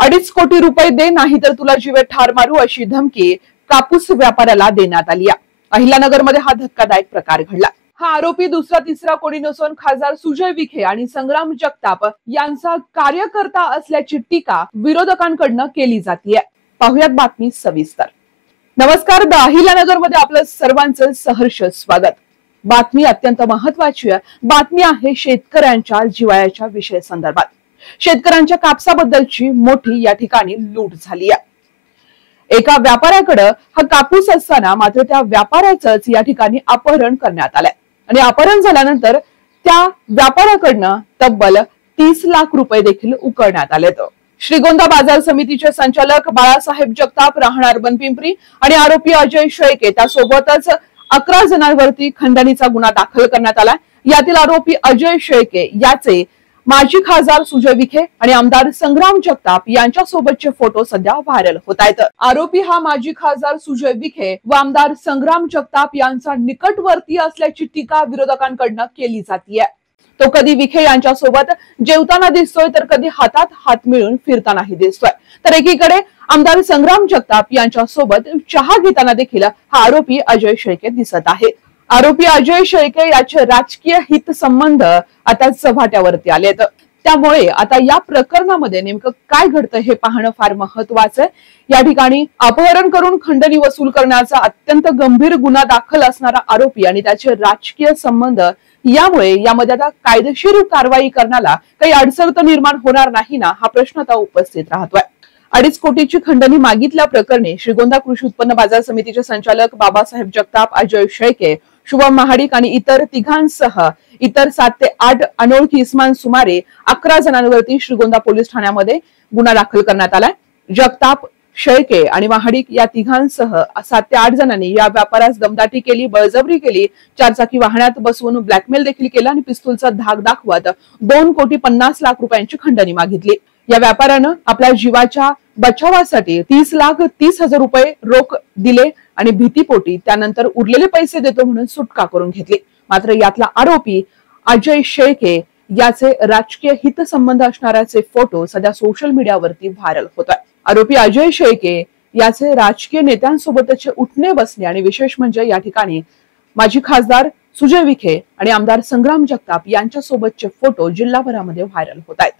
2.5 कोटी रुपये दे नाहीतर तुला जीवे ठार मारू अशी धमकी कापूस व्यापाऱ्याला देण्यात आली आहे। अहिल्यानगरमध्ये हा धक्कादायक प्रकार घडला। हा आरोपी दुसरा तिसरा कोणी नसून खासदार सुजय विखे आणि संग्राम जगताप यांचा कार्यकर्ता असल्याची टीका विरोधकांकडून केली जाते। पाहुयात बातमी सविस्तर। नमस्कार, अहिल्यानगरमध्ये आपलं सर्वांचं सहर्ष स्वागत। बातमी अत्यंत महत्त्वाची बातमी आहे शेतकऱ्यांच्या जिव्हाळ्याच्या विषय संदर्भात। शेतकऱ्यांच्या कापसाबद्दलची मोठी या ठिकाणी लूट झाली आहे। एका व्यापाऱ्याकडे हा कापूस असताना मात्र त्या व्यापाऱ्याचंच या ठिकाणी अपहरण करण्यात आलंय आणि अपहरण झाल्यानंतर त्या व्यापाऱ्याकडनं तब्बल 30 लाख रुपये देखील उकळण्यात आलेत। श्रीगोंदा बाजार समितीचे संचालक बाळासाहेब जगताप राहणार बनपिंपरी आणि आरोपी अजय शेळके त्यासोबतच 11 जणांवरती खंडणीचा गुन्हा दाखल करण्यात आला। यातील आरोपी अजय शेळके याचे माजी खासदार सुजय विखे आणि आमदार संग्राम जगताप यांच्या सोबतचे फोटो सध्या व्हायरल होत आहेत। आरोपी हा माजी खासदार सुजय विखे व आमदार संग्राम जगताप यांचा निकटवर्ती असल्याची टीका विरोधकांकडून केली जाते। तो कधी विखे यांच्या सोबत जेवताना दिसतोय तर कधी हातात हात मिळून फिरतानाही दिसतोय, तर एकीकडे आमदार संग्राम जगताप यांच्या सोबत चहा घेताना देखील हा आरोपी अजय शेळके दिसत आहे। आरोपी अजय शेळके याचे राजकीय हित संबंध आता चव्हाट्यावरती आलेत। त्यामुळे आता या प्रकरणामध्ये नेमकं काय घडतं हे पाहणं फार महत्त्वाचं आहे। या ठिकाणी अपहरण करून खंडणी वसूल करण्याचा अत्यंत गंभीर गुन्हा दाखल असणारा आरोपी आणि त्याचे राजकीय संबंध यामुळे यामध्ये आता कायदेशीर कारवाई करण्याला काही अडचण तर निर्माण होणार नाही ना, हा प्रश्न आता उपस्थित राहतोय। 2.5 कोटीची खंडणी मागितल्या प्रकरणी श्रीगोंदा कृषी उत्पन्न बाजार समितीचे संचालक बाबासाहेब जगताप, अजय शेळके, शुभम महाडिक आणि इतर तिघांसह इतर 7 ते 8 अनोळखी इसमान सुमारे 11 जणांवरती श्रीगोंदा पोलीस ठाण्यामध्ये गुन्हा दाखल करण्यात आलाय। जगताप, शेळके आणि महाडिक या तिघांसह 7 ते 8 जणांनी या व्यापाऱ्यास दमदाटी केली, बळजबरी केली, 4 चाकी वाहनात बसवून ब्लॅकमेल देखील केलं आणि पिस्तूलचा धाक दाखवत 2,50,00,000 रुपयांची खंडणी मागितली। या व्यापाऱ्यानं आपल्या जीवाच्या बचावासाठी 30,30,000 रुपये रोख दिले आणि भीतीपोटी त्यानंतर उरलेले पैसे देतो म्हणून सुटका करून घेतली। मात्र यातला आरोपी अजय शेळके याचे राजकीय हितसंबंध असणाऱ्याचे फोटो सध्या सोशल मीडियावरती व्हायरल होत आहे। आरोपी अजय शेळके याचे राजकीय नेत्यांसोबतचे उठणे बसणे आणि विशेष म्हणजे या ठिकाणी माजी खासदार सुजय विखे आणि आमदार संग्राम जगताप यांच्या सोबतचे फोटो जिल्हाभरामध्ये व्हायरल होत आहेत।